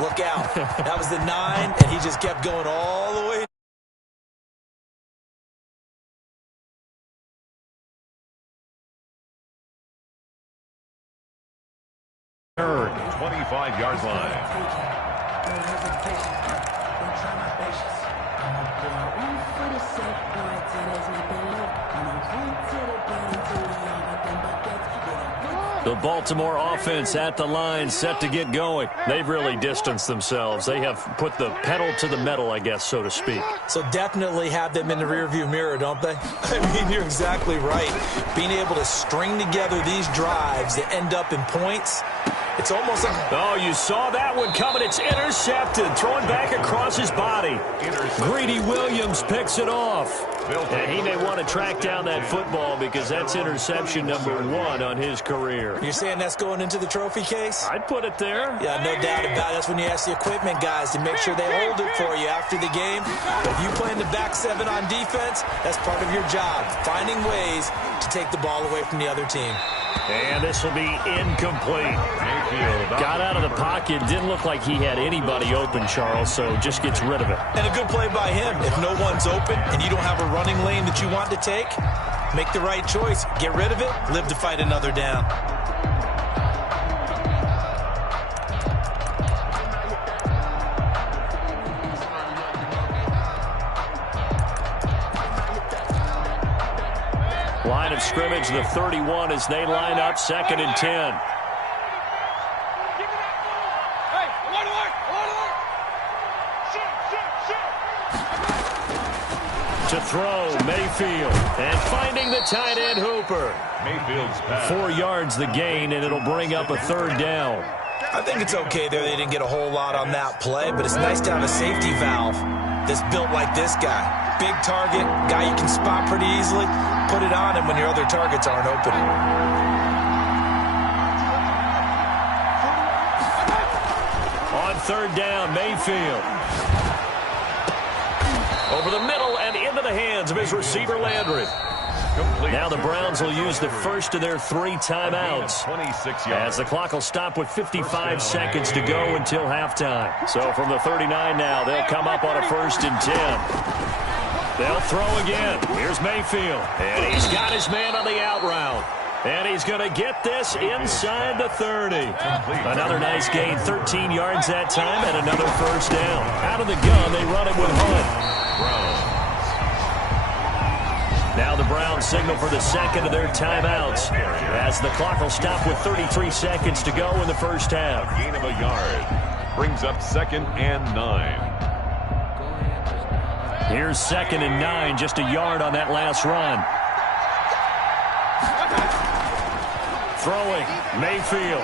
Look out. That was the 9, and he just kept going all the way. Third, 25-yard line. The Baltimore offense at the line, set to get going. They've really distanced themselves. They have put the pedal to the metal, I guess, so to speak. So definitely have them in the rearview mirror, don't they? I mean, you're exactly right. Being able to string together these drives that end up in points, it's almost like... Oh, you saw that one coming. It's intercepted. Throwing back across his body. Greedy Williams picks it off. And he may want to track down that football because that's interception number 1 on his career. You're saying that's going into the trophy case? I'd put it there. Yeah, no doubt about it. That's when you ask the equipment guys to make sure they hold it for you after the game. But if you play in the back 7 on defense, that's part of your job, finding ways to take the ball away from the other team. And this will be incomplete. Got out of the pocket. Didn't look like he had anybody open, Charles, so just gets rid of it. And a good play by him. If no one's open and you don't have a running lane that you want to take, make the right choice. Get rid of it. Live to fight another down. Line of scrimmage, the 31 as they line up, 2nd and 10. To throw, Mayfield. And finding the tight end, Hooper. Mayfield's pass. 4 yards the gain, and it'll bring up a 3rd down. I think it's okay there. They didn't get a whole lot on that play, but it's nice to have a safety valve that's built like this guy. Big target, guy you can spot pretty easily. Put it on him when your other targets aren't open. On 3rd down, Mayfield. Over the middle and into the hands of his receiver, Landry. Now the Browns will use the first of their 3 timeouts as the clock will stop with 55 seconds to go until halftime. So from the 39 now, they'll come up on a 1st and 10. They'll throw again. Here's Mayfield. And he's got his man on the out route. And he's going to get this inside the 30. Another nice gain, 13 yards that time, and another 1st down. Out of the gun, they run it with Hunt. Now the Browns signal for the 2nd of their timeouts as the clock will stop with 33 seconds to go in the 1st half. Gain of a yard. Brings up 2nd and 9. Here's 2nd and 9, just a yard on that last run. Throwing, Mayfield.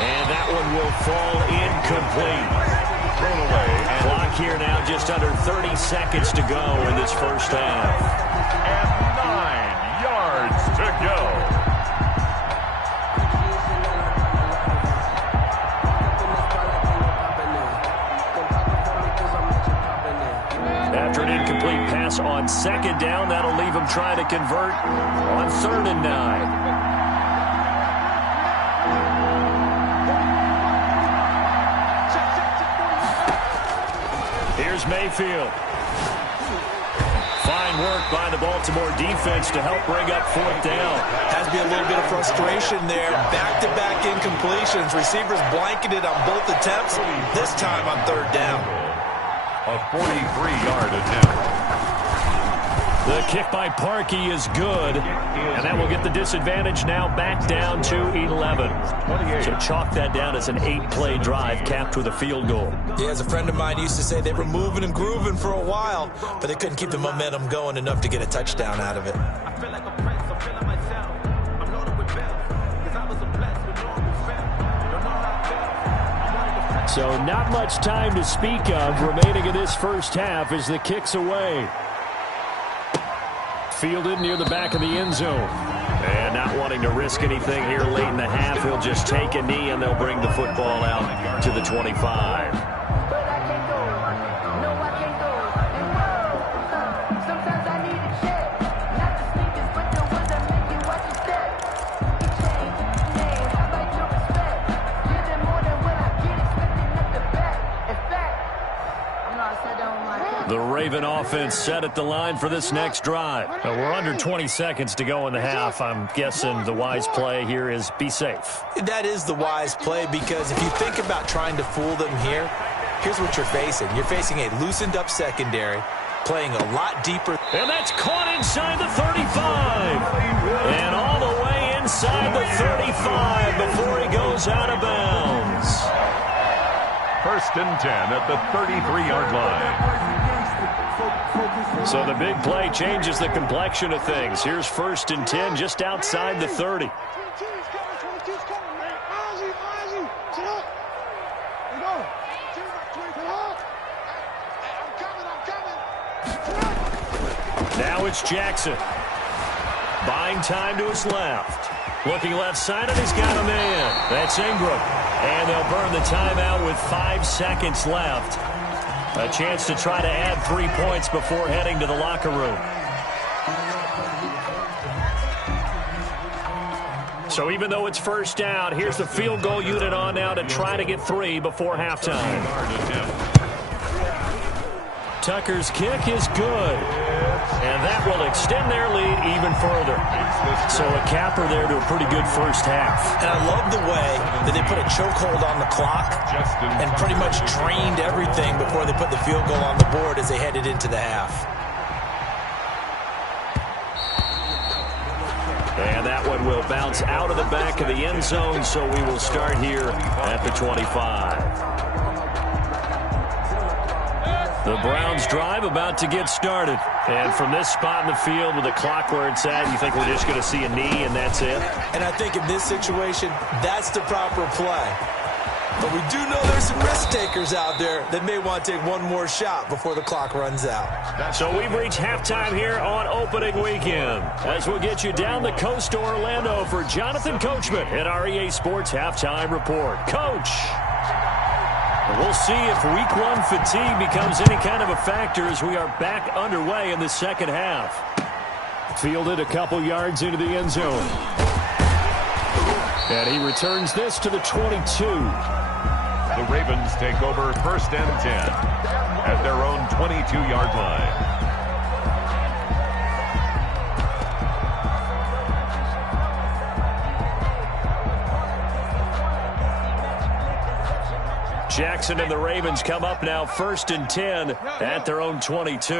And that one will fall incomplete. Thrown away. Clock here now, just under 30 seconds to go in this 1st half. And 9 yards to go. After an incomplete pass on 2nd down, that'll leave him trying to convert on 3rd and 9. Here's Mayfield. Fine work by the Baltimore defense to help bring up 4th down. Has to be a little bit of frustration there. Back-to-back incompletions. Receivers blanketed on both attempts. This time on 3rd down. A 43-yard attempt. The kick by Parkey is good, and that will get the disadvantage now back down to 11. So chalk that down as an 8-play drive capped with a field goal. Yeah, as a friend of mine used to say, they were moving and grooving for a while, but they couldn't keep the momentum going enough to get a touchdown out of it. So not much time to speak of remaining in this 1st half as the kick's away. Fielded near the back of the end zone. And not wanting to risk anything here late in the half, he'll just take a knee and they'll bring the football out to the 25. The Raven offense set at the line for this next drive. We're under 20 seconds to go in the half. I'm guessing the wise play here is be safe. That is the wise play, because if you think about trying to fool them here, here's what you're facing. You're facing a loosened up secondary, playing a lot deeper. And that's caught inside the 35. And all the way inside the 35 before he goes out of bounds. 1st and 10 at the 33-yard line. So the big play changes the complexion of things. Here's 1st and 10 just outside the 30. Now it's Jackson. Buying time to his left. Looking left side, and he's got a man. That's Ingram. And they'll burn the timeout with 5 seconds left. A chance to try to add 3 points before heading to the locker room. So even though it's first down, here's the field goal unit on now to try to get 3 before halftime. Tucker's kick is good. And that will extend their lead even further. So a capper there to a pretty good first half. And I love the way that they put a chokehold on the clock and pretty much drained everything before they put the field goal on the board as they headed into the half. And that one will bounce out of the back of the end zone, so we will start here at the 25. The Browns drive about to get started. And from this spot in the field with the clock where it's at, you think we're just going to see a knee and that's it? And I think in this situation, that's the proper play. But we do know there's some risk takers out there that may want to take one more shot before the clock runs out. So we've reached halftime here on opening weekend. As we'll get you down the coast to Orlando for Jonathan Coachman at our EA Sports Halftime Report. Coach! We'll see if week 1 fatigue becomes any kind of a factor as we are back underway in the second half. Fielded a couple yards into the end zone. And he returns this to the 22. The Ravens take over 1st and 10 at their own 22-yard line. Jackson and the Ravens come up now 1st and 10 at their own 22.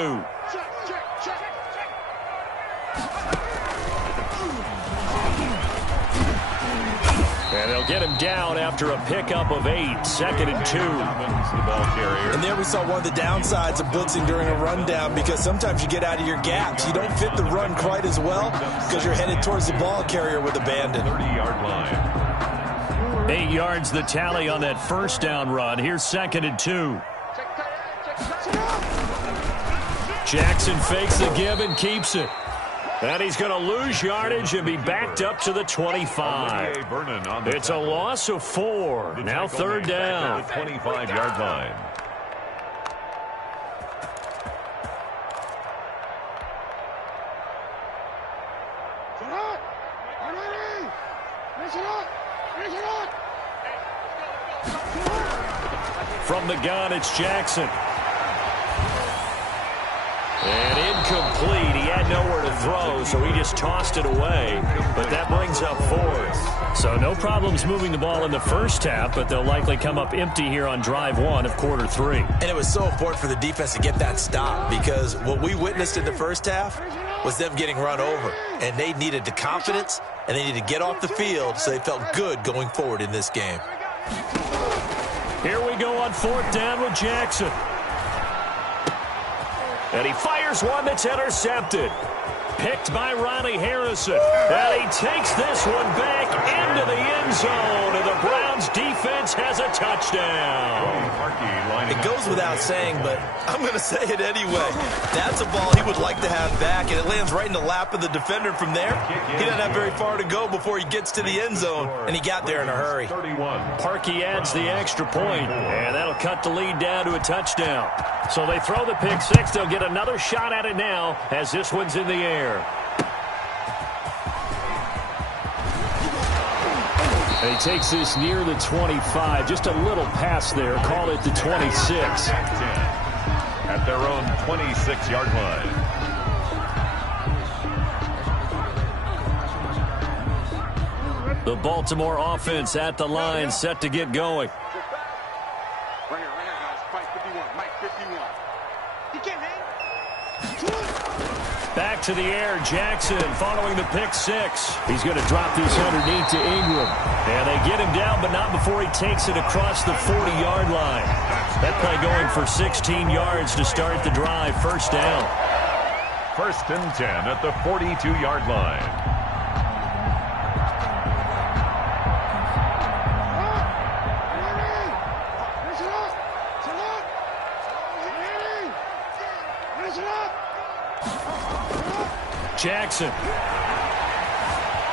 And they'll get him down after a pickup of 8, 2nd and 2. And there we saw one of the downsides of blitzing during a rundown, because sometimes you get out of your gaps. You don't fit the run quite as well because you're headed towards the ball carrier with abandon. 30-yard line. 8 yards the tally on that first down run. Here's 2nd and 2. Jackson fakes the give and keeps it. And he's going to lose yardage and be backed up to the 25. It's a loss of 4. Now 3rd down. 25-yard line. From the gun, it's Jackson. And incomplete. He had nowhere to throw, so he just tossed it away. But that brings up 4th. So no problems moving the ball in the first half, but they'll likely come up empty here on drive 1 of quarter 3. And it was so important for the defense to get that stop, because what we witnessed in the first half was them getting run over. And they needed the confidence, and they needed to get off the field so they felt good going forward in this game. Here we go on 4th down with Jackson. And he fires one that's intercepted. Picked by Ronnie Harrison. And he takes this one back into the end zone. And the Browns defense has a touchdown. It goes without saying, but I'm going to say it anyway. That's a ball he would like to have back, and it lands right in the lap of the defender from there. He doesn't have very far to go before he gets to the end zone, and he got there in a hurry. Parkey adds the extra point, and that'll cut the lead down to a touchdown. So they throw the pick six. They'll get another shot at it now as this one's in the air. And he takes this near the 25. Just a little pass there. Call it the 26. at their own 26-yard line. The Baltimore offense at the line, set to get going. Back to the air, Jackson following the pick six. He's going to drop this underneath to Ingram. And they get him down, but not before he takes it across the 40-yard line. That play going for 16 yards to start the drive. First down. 1st and 10 at the 42-yard line. Jackson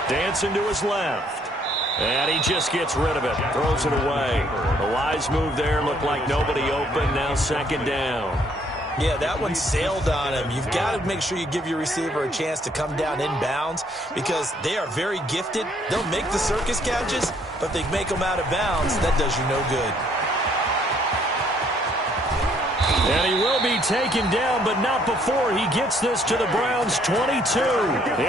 dancing to his left, and he just gets rid of it, throws it away. A wise move there, looked like nobody open. Now 2nd down. Yeah, that one sailed on him. You've got to make sure you give your receiver a chance to come down inbounds because they are very gifted. They'll make the circus catches, but they make them out of bounds. That does you no good. And he will be taken down, but not before he gets this to the Browns' 22.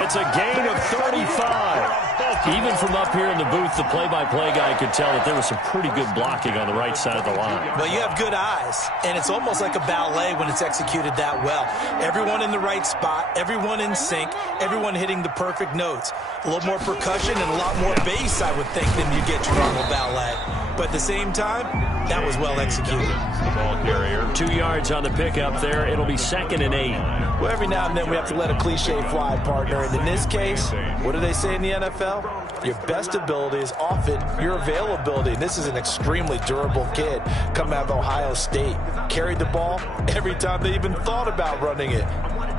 It's a gain of 35. Even from up here in the booth, the play-by-play guy could tell that there was some pretty good blocking on the right side of the line. Well, you have good eyes, and it's almost like a ballet when it's executed that well. Everyone in the right spot, everyone in sync, everyone hitting the perfect notes. A little more percussion and a lot more bass, I would think, than you get your normal ballet. But at the same time, that was well executed. The ball carrier. 2 yards on the pickup there. It'll be 2nd and 8. Well, every now and then we have to let a cliche fly, partner. And in this case, what do they say in the NFL? Your best ability is often your availability. And this is an extremely durable kid coming out of Ohio State. Carried the ball every time they even thought about running it.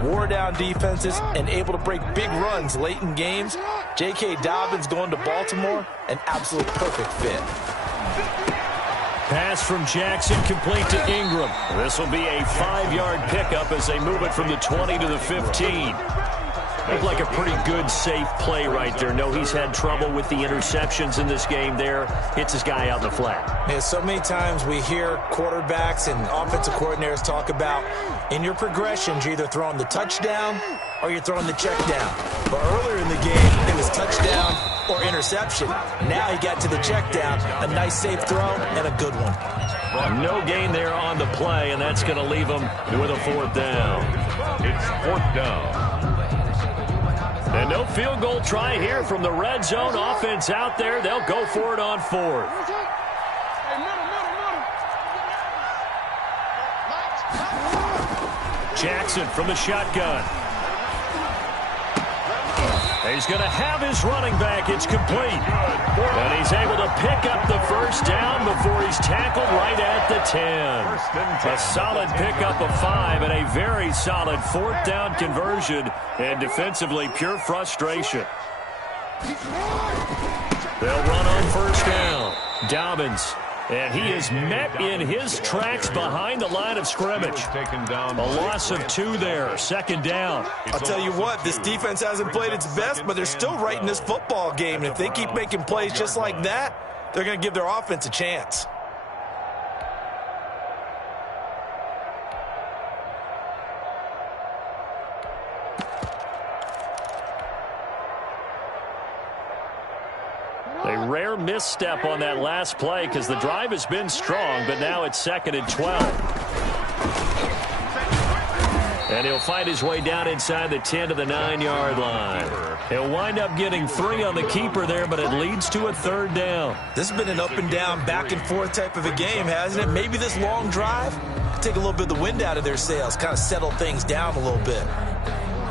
Wore down defenses and able to break big runs late in games. J.K. Dobbins going to Baltimore, an absolute perfect fit. Pass from Jackson complete to Ingram. This will be a 5-yard pickup as they move it from the 20 to the 15. Looked like a pretty good, safe play right there. No, he's had trouble with the interceptions in this game there. Hits his guy out in the flat. Yeah, so many times we hear quarterbacks and offensive coordinators talk about in your progressions, you're either throwing the touchdown or you're throwing the check down. But earlier in the game, it was touchdown or interception. Now he got to the check down, a nice safe throw, and a good one. No gain there on the play, and that's going to leave him with a 4th down. It's 4th down. And no field goal try here from the red zone offense out there. They'll go for it on 4th. Jackson from the shotgun. He's going to have his running back. It's complete. And he's able to pick up the first down before he's tackled right at the 10. A solid pickup of 5 and a very solid 4th down conversion. And defensively, pure frustration. They'll run on 1st down. Dobbins. And he is met in his tracks behind the line of scrimmage. A loss of 2 there. 2nd down. I'll tell you what, this defense hasn't played its best, but they're still right in this football game. And if they keep making plays just like that, they're going to give their offense a chance. A rare misstep on that last play because the drive has been strong, but now it's 2nd and 12. And he'll fight his way down inside the 10 to the 9-yard line. He'll wind up getting 3 on the keeper there, but it leads to a 3rd down. This has been an up-and-down, back-and-forth type of a game, hasn't it? Maybe this long drive take a little bit of the wind out of their sails, kind of settle things down a little bit.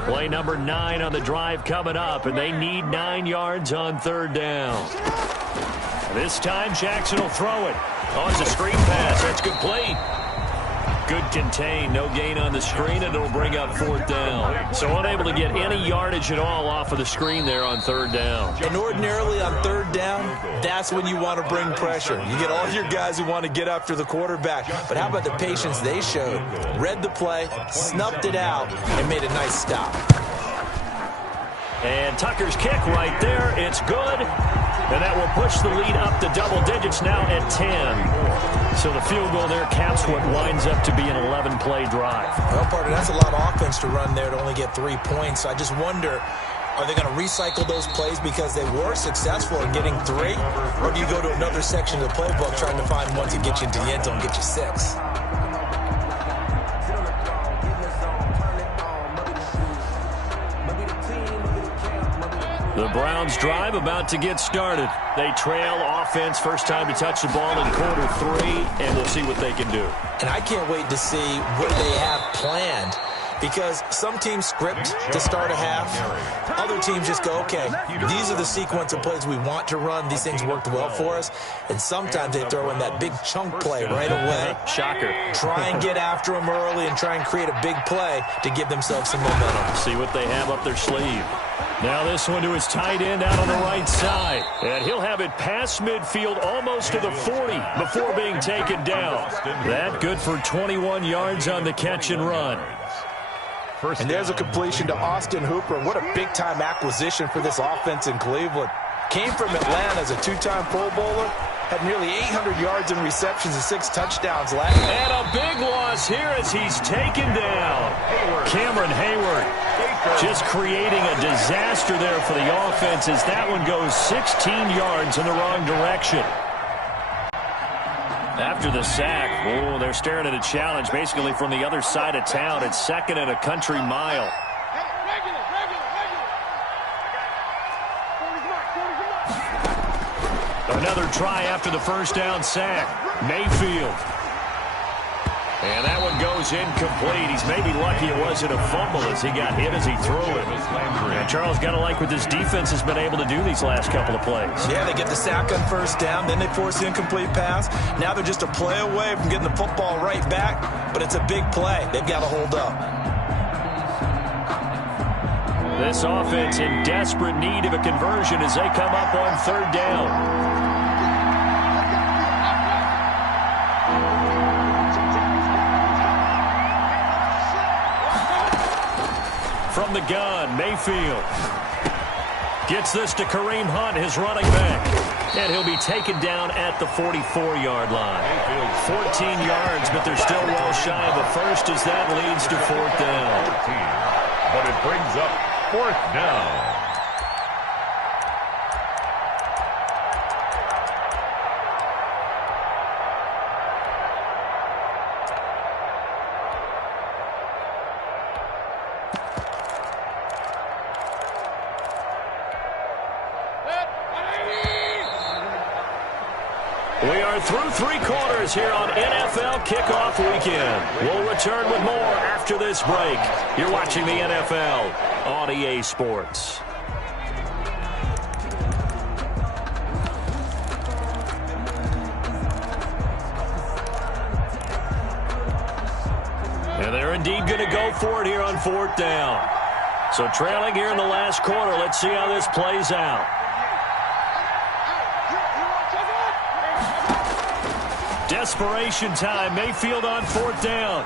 Play number 9 on the drive coming up, and they need 9 yards on 3rd down. This time, Jackson will throw it. Oh, it's a screen pass. That's complete. Good contain. No gain on the screen, and it'll bring up 4th down. So unable to get any yardage at all off of the screen there on 3rd down. And ordinarily on 3rd down, that's when you want to bring pressure. You get all your guys who want to get after the quarterback. But how about the patience they showed? Read the play, snuffed it out, and made a nice stop. And Tucker's kick right there. It's good. And that will push the lead up to double digits. it's now at 10. So the field goal there caps what winds up to be an 11-play drive. Well, partner, that's a lot of offense to run there to only get 3 points. So I just wonder, are they going to recycle those plays because they were successful in getting 3? Or do you go to another section of the playbook trying to find ones that get you into the end zone and get you 6? The Browns drive about to get started. They trail offense, first time to touch the ball in quarter 3, and we'll see what they can do. And I can't wait to see what they have planned, because some teams script to start a half. Other teams just go, okay, these are the sequence of plays we want to run. These things worked well for us. And sometimes they throw in that big chunk play right away. Shocker. Try and get after them early and try and create a big play to give themselves some momentum. See what they have up their sleeve. Now this one to his tight end out on the right side. And he'll have it past midfield almost to the 40 before being taken down. That good for 21 yards on the catch and run. And there's a completion to Austin Hooper. What a big-time acquisition for this offense in Cleveland. Came from Atlanta as a 2-time Pro Bowler. Had nearly 800 yards in receptions and 6 touchdowns last year. And a big loss here as he's taken down. Cameron Hayward just creating a disaster there for the offense as that one goes 16 yards in the wrong direction. After the sack, oh, they're staring at a challenge basically from the other side of town. It's 2nd and a country mile. Another try after the first down sack. Mayfield. And that one goes incomplete. He's maybe lucky it wasn't a fumble as he got hit as he threw it. And Charles, got to like what this defense has been able to do these last couple of plays. Yeah, they get the sack on first down, then they force the incomplete pass. Now they're just a play away from getting the football right back, but it's a big play. They've got to hold up. This offense in desperate need of a conversion as they come up on 3rd down. From the gun, Mayfield gets this to Kareem Hunt, his running back. And he'll be taken down at the 44-yard line. 14 yards, but they're still well shy of a first as that leads to 4th down. But it brings up 4th down. We are through 3 quarters here on NFL Kickoff Weekend. We'll return with more after this break. You're watching the NFL on EA Sports. And they're indeed going to go for it here on 4th down. So trailing here in the last quarter, let's see how this plays out. Desperation time. Mayfield on 4th down.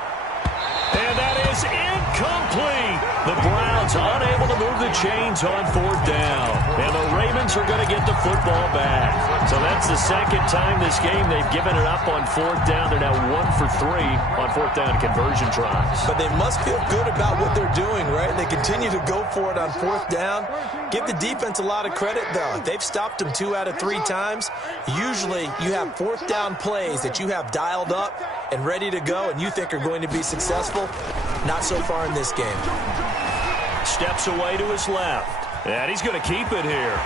And that is incomplete. The Browns unable to move the chains on 4th down. And the Ravens are going to get the football back. So that's the 2nd time this game they've given it up on 4th down. They're now 1 for 3 on 4th down conversion tries. But they must feel good about what they're doing, right? They continue to go for it on 4th down. Give the defense a lot of credit, though. They've stopped them 2 out of 3 times. Usually you have 4th down plays that you have dialed up and ready to go and you think are going to be successful. Not so far in this game. Steps away to his left. And he's going to keep it here.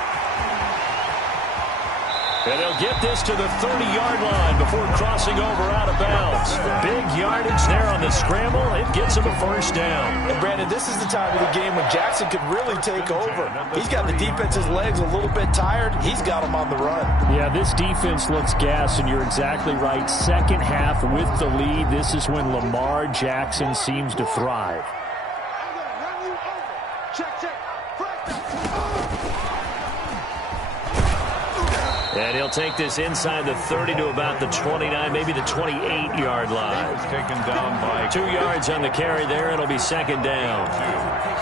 And they'll get this to the 30-yard line before crossing over out of bounds. Big yardage there on the scramble. It gets him a first down. And, Brandon, this is the time of the game when Jackson could really take over. He's got the defense's legs a little bit tired. He's got them on the run. Yeah, this defense looks gassed, and you're exactly right. Second half with the lead, this is when Lamar Jackson seems to thrive. And he'll take this inside the 30 to about the 29, maybe the 28-yard line. He was taken down by 2 yards on the carry there. It'll be second down.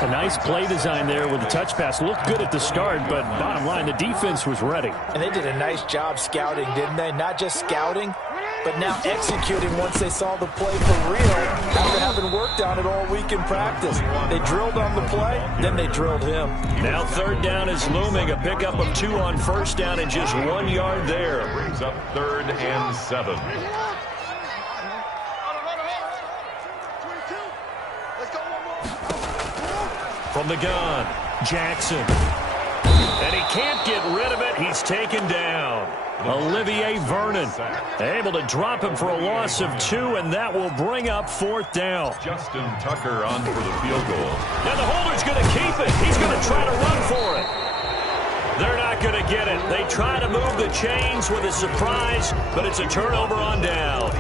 A nice play design there with the touch pass. Looked good at the start, but bottom line, the defense was ready. And they did a nice job scouting, didn't they? Not just scouting, but now executing once they saw the play for real after having worked on it all week in practice. They drilled on the play, then they drilled him. Now third down is looming. A pickup of 2 on first down and just 1 yard there. brings up 3rd and 7. From the gun, Jackson. And he can't get rid of it. He's taken down. Olivier Vernon able to drop him for a loss of 2, and that will bring up 4th down. Justin Tucker on for the field goal. Now the holder's going to keep it. He's going to try to run for it. They're not going to get it. They try to move the chains with a surprise, but it's a turnover on downs.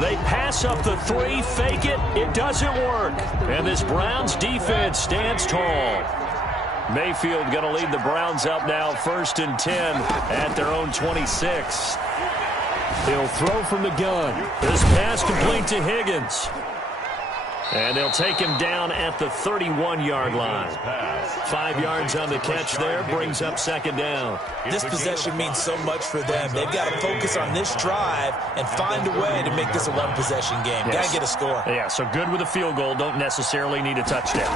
They pass up the 3, fake it. It doesn't work. And this Browns defense stands tall. Mayfield going to lead the Browns up now, 1st and 10 at their own 26. He'll throw from the gun. This pass complete to Higgins. And they'll take him down at the 31-yard line. 5 yards on the catch there, brings up 2nd down. This possession means so much for them. They've got to focus on this drive and find a way to make this a one-possession game. Yes. Got to get a score. Yeah, so good with a field goal. Don't necessarily need a touchdown.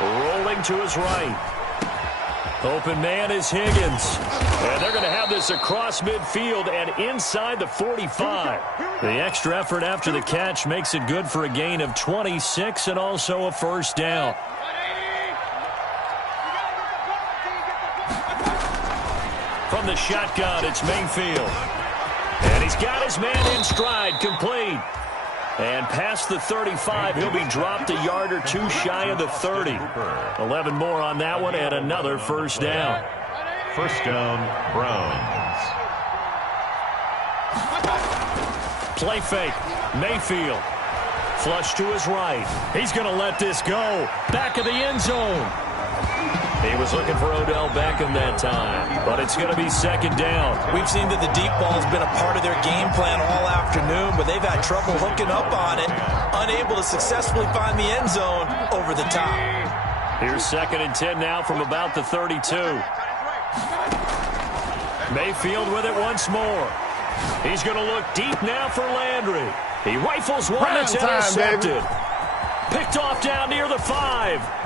Rolling to his right. Open man is Higgins. And they're going to have this across midfield and inside the 45. The extra effort after the catch makes it good for a gain of 26 and also a 1st down. From the shotgun, it's Mayfield. And he's got his man in stride, complete. And past the 35, he'll be dropped a yard or 2 shy of the 30. 11 more on that one and another 1st down. 1st down, Browns. Play fake. Mayfield. Flush to his right. He's going to let this go. Back of the end zone. He was looking for Odell Beckham that time, but it's going to be 2nd down. We've seen that the deep ball has been a part of their game plan all afternoon, but they've had trouble hooking up on it, unable to successfully find the end zone over the top. Here's 2nd and 10 now from about the 32. Mayfield with it once more. He's going to look deep now for Landry. He rifles one that's intercepted. Picked off down near the 5.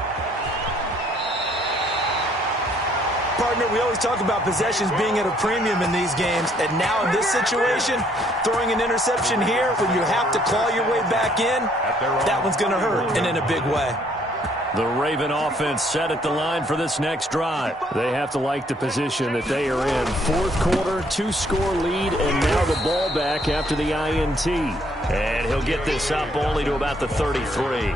Partner, we always talk about possessions being at a premium in these games, and now in this situation, throwing an interception here when you have to claw your way back in, that one's going to hurt, and in a big way. The Raven offense set at the line for this next drive. They have to like the position that they are in. 4th quarter, 2-score lead, and now the ball back after the INT. And he'll get this up only to about the 33.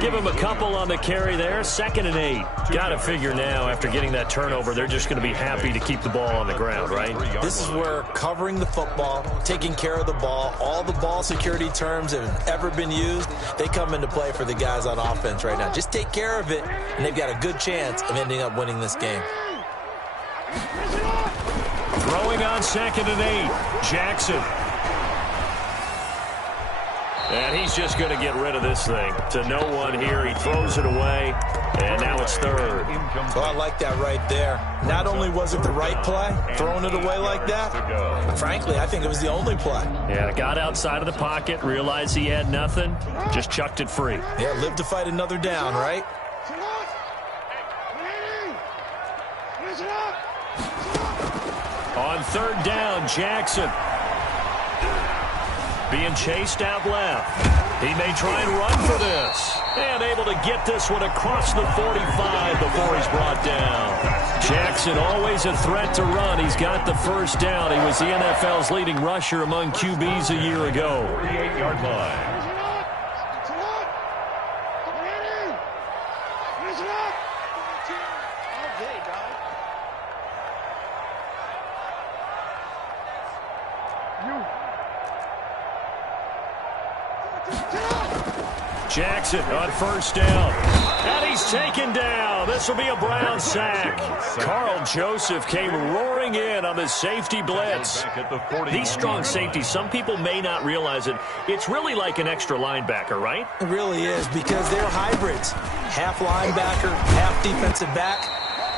Give him a couple on the carry there. 2nd and 8. Got to figure now, after getting that turnover, they're just going to be happy to keep the ball on the ground, right? This is where covering the football, taking care of the ball, all the ball security terms that have ever been used, they come into play for the guys on offense right now. Just take care of it, and they've got a good chance of ending up winning this game. Throwing on 2nd and 8. Jackson. And he's just going to get rid of this thing. To no one here. He throws it away. And now it's 3rd. Well, I like that right there. Not only was it the right play, throwing it away like that, frankly, I think it was the only play. Yeah, got outside of the pocket, realized he had nothing, just chucked it free. Yeah, live to fight another down, right? On 3rd down, Jackson. Being chased out left. He may try and run for this. And able to get this one across the 45 before he's brought down. Jackson always a threat to run. He's got the 1st down. He was the NFL's leading rusher among QBs a year ago. 48-yard line. Jackson on 1st down. And he's taken down. This will be a Brown sack. Carl Joseph came roaring in on the safety blitz. These strong safeties, some people may not realize it. It's really like an extra linebacker, right? It really is, because they're hybrids. Half linebacker, half defensive back.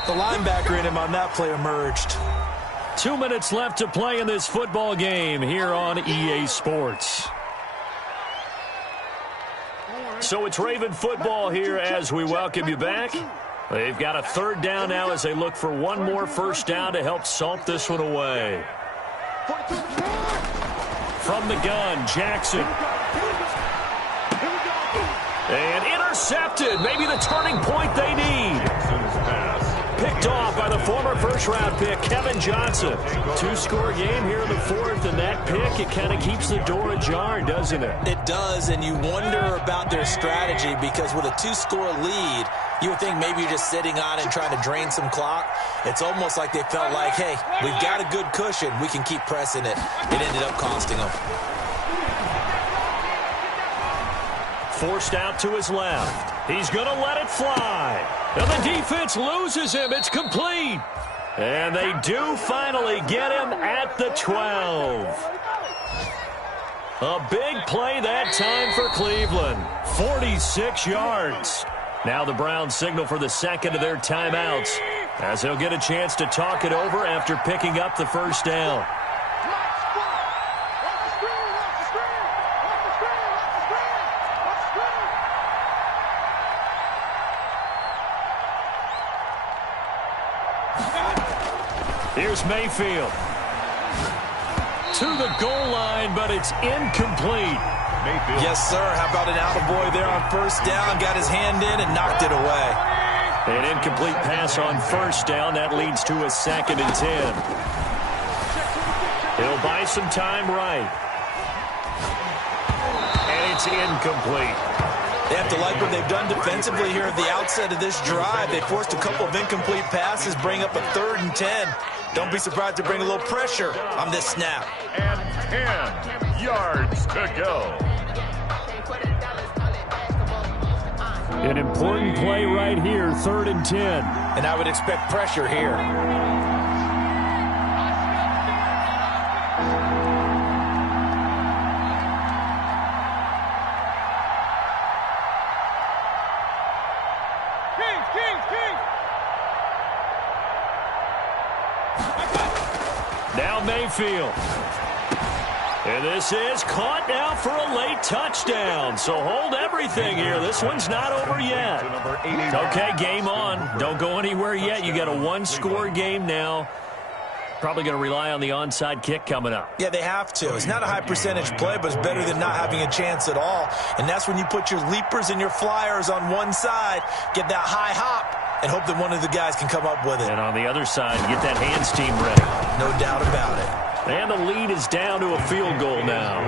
The linebacker in him on that play emerged. 2 minutes left to play in this football game here on EA Sports. So it's Raven football here as we welcome you back. They've got a third down now as they look for one more first down to help salt this one away. From the gun, Jackson. And intercepted. Maybe the turning point they need. Picked off by the former first-round pick, Kevin Johnson. Two-score game here in the fourth, and that pick, it kind of keeps the door ajar, doesn't it? It does, and you wonder about their strategy, because with a two-score lead, you would think maybe you're just sitting on it and trying to drain some clock. It's almost like they felt like, hey, we've got a good cushion. We can keep pressing it. It ended up costing them. Forced out to his left. He's going to let it fly. And the defense loses him. It's complete. And they do finally get him at the 12. A big play that time for Cleveland. 46 yards. Now the Browns signal for the second of their timeouts, as they'll get a chance to talk it over after picking up the first down. Here's Mayfield. To the goal line, but it's incomplete. Mayfield. Yes, sir. How about an attaboy there on first down? Got his hand in and knocked it away. An incomplete pass on first down. That leads to a 2nd and 10. He'll buy some time right. And it's incomplete. They have to like what they've done defensively here at the outset of this drive. They forced a couple of incomplete passes, bring up a 3rd and 10. Don't be surprised to bring a little pressure on this snap. And 10 yards to go. An important play right here, 3rd and 10. And I would expect pressure here. Now Mayfield. And this is caught now for a late touchdown. So hold everything here. This one's not over yet. Okay, game on. Don't go anywhere yet. You got a one-score game now. Probably going to rely on the onside kick coming up. Yeah, they have to. It's not a high percentage play, but it's better than not having a chance at all. And that's when you put your leapers and your flyers on one side, get that high hop, and hope that one of the guys can come up with it. And on the other side, get that hands team ready. No doubt about it. And the lead is down to a field goal now.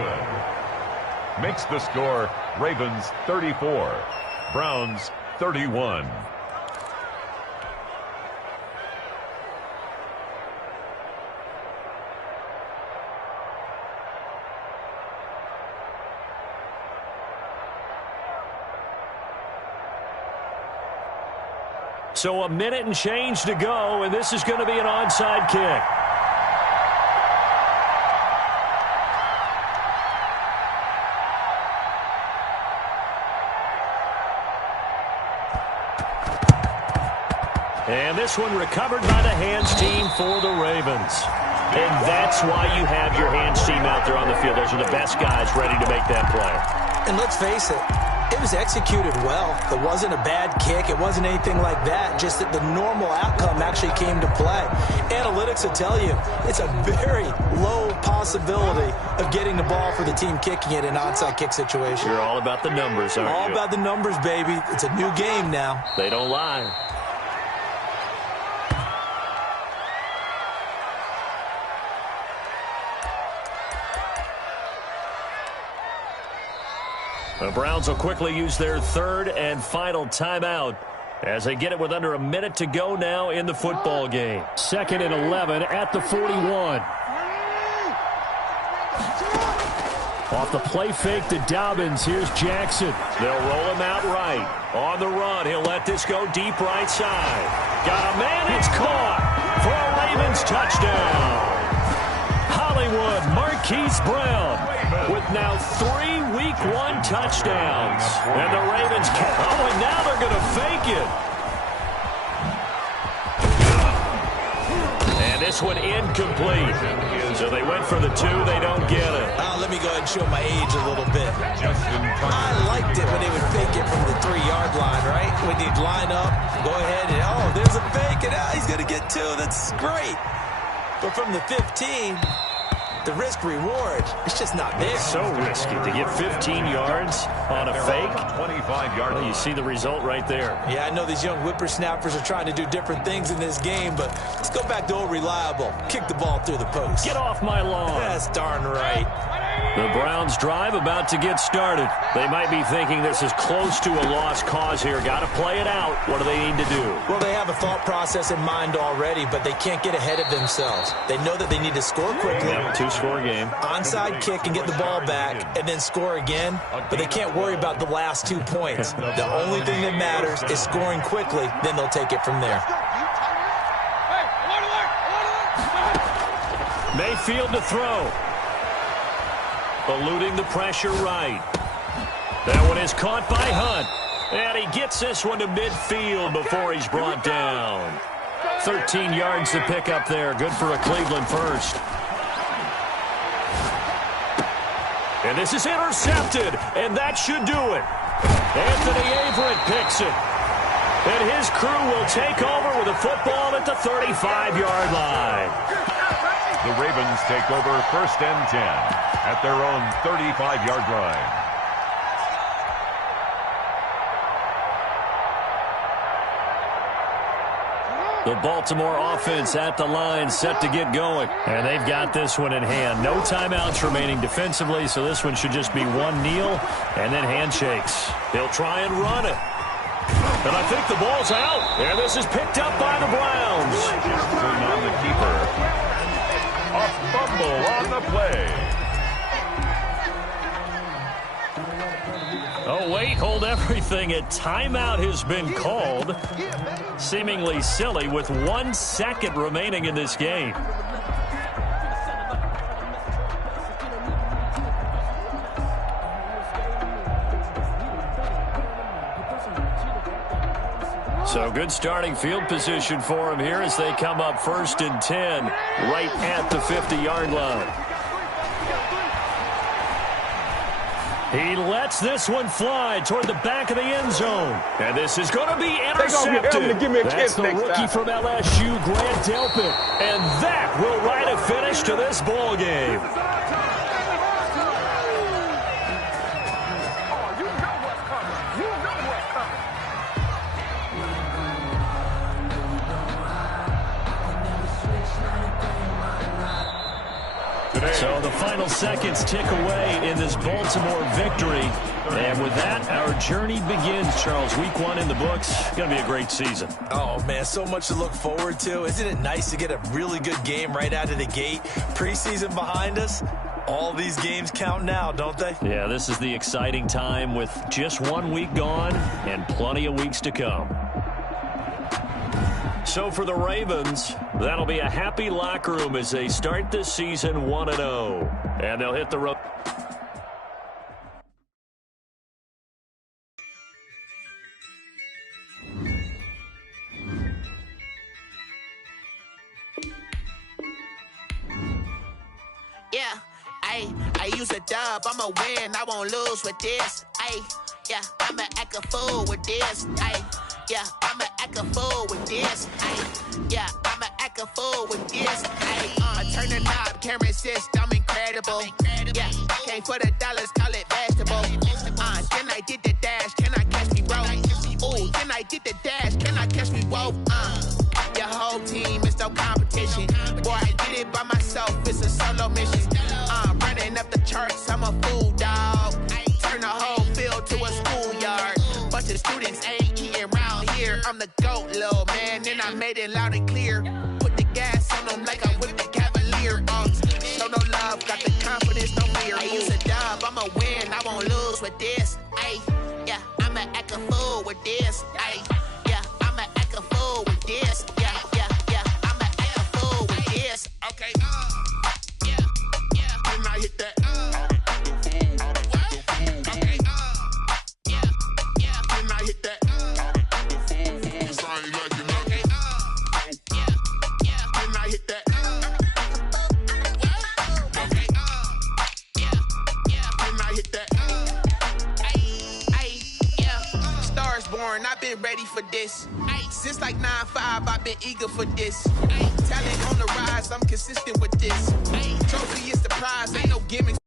Makes the score Ravens 34, Browns 31. So a minute and change to go, and this is going to be an onside kick. And this one recovered by the hands team for the Ravens. And that's why you have your hands team out there on the field. Those are the best guys ready to make that play. And let's face it, it was executed well. It wasn't a bad kick. It wasn't anything like that. Just that the normal outcome actually came to play. Analytics will tell you it's a very low possibility of getting the ball for the team kicking it in an onside kick situation. You're all about the numbers, aren't you? All about the numbers, baby. It's a new game now. They don't lie. The Browns will quickly use their third and final timeout as they get it with under a minute to go now in the football game. 2nd and 11 at the 41. Off the play fake to Dobbins. Here's Jackson. They'll roll him out right. On the run, he'll let this go deep right side. Got a man, it's caught for a Ravens touchdown. Hollywood Marquise Brown with now 3 Week 1 touchdowns. And the Ravens and now they're going to fake it. And this one incomplete. So they went for the 2. They don't get it. Let me go ahead and show my age a little bit. I liked it when they would fake it from the 3-yard line, right? When they'd line up, go ahead and, oh, there's a fake, and he's going to get 2. That's great. But from the 15, the risk-reward, it's just not there. So risky to get 15 yards on a fake. 25-yard well, you see the result right there. Yeah, I know these young whippersnappers are trying to do different things in this game, but let's go back to old reliable. Kick the ball through the post. Get off my lawn. That's darn right. The Browns drive about to get started. They might be thinking this is close to a lost cause here. Got to play it out. What do they need to do? Well, they have a thought process in mind already, but they can't get ahead of themselves. They know that they need to score quickly. Yep, 2-score game. Onside kick and get the ball back and then score again, but they can't worry about the last 2 points. The only thing that matters is scoring quickly, then they'll take it from there. Mayfield to throw. Eluding the pressure right. That one is caught by Hunt. And he gets this one to midfield before he's brought down. 13 yards to pick up there. Good for a Cleveland first. And this is intercepted. And that should do it. Anthony Averett picks it. And his crew will take over with a football at the 35-yard line. The Ravens take over 1st and 10 at their own 35-yard line. The Baltimore offense at the line, set to get going. And they've got this one in hand. No timeouts remaining defensively, so this one should just be one kneel and then handshakes. They'll try and run it. And I think the ball's out. And this is picked up by the Browns. On the keeper. A fumble on the play. Oh, wait, hold everything. A timeout has been called. Seemingly silly with 1 second remaining in this game. So good starting field position for him here as they come up 1st and 10 right at the 50-yard line. He lets this one fly toward the back of the end zone. And this is going to be intercepted. That's the rookie from LSU, Grant Delpit. And that will write a finish to this ball game. So the final seconds tick away in this Baltimore victory. And with that, our journey begins, Charles. Week 1 in the books. Going to be a great season. Oh, man, so much to look forward to. Isn't it nice to get a really good game right out of the gate? Preseason behind us. All these games count now, don't they? Yeah, this is the exciting time with just 1 week gone and plenty of weeks to come. So for the Ravens, that'll be a happy locker room as they start this season 1-0. And they'll hit the road. Yeah, I use a dub, I'ma win, I won't lose with this. Yeah, I'ma act a fool with this. Yeah, I'ma act a fool with this. Yeah, I'ma act a fool with this. I turn the knob, camera assist, I'm incredible. Yeah, came for the dollars, call it vegetable. Then I did the dash, can I catch me, bro? Ooh, then I did the dash, can I catch me, whoa? Your whole team is no competition. Boy, I did it by myself, it's a solo mission. Running up the charts, I'm a fool, dog. Turn the whole field to a schoolyard. Bunch of students ain't eating round here. I'm the GOAT, little man, and I made it loud and clear. Put the gas on them like I'm with the Cavalier. Show no love, got the confidence, no fear. I use a dub, yeah, yeah. Then I hit that. Okay, yeah, yeah. Then I hit that. I've been ready for this. Since like 9-5, I've been eager for this. Talent on the rise, I'm consistent with this. Trophy is the prize, ain't no gimmicks.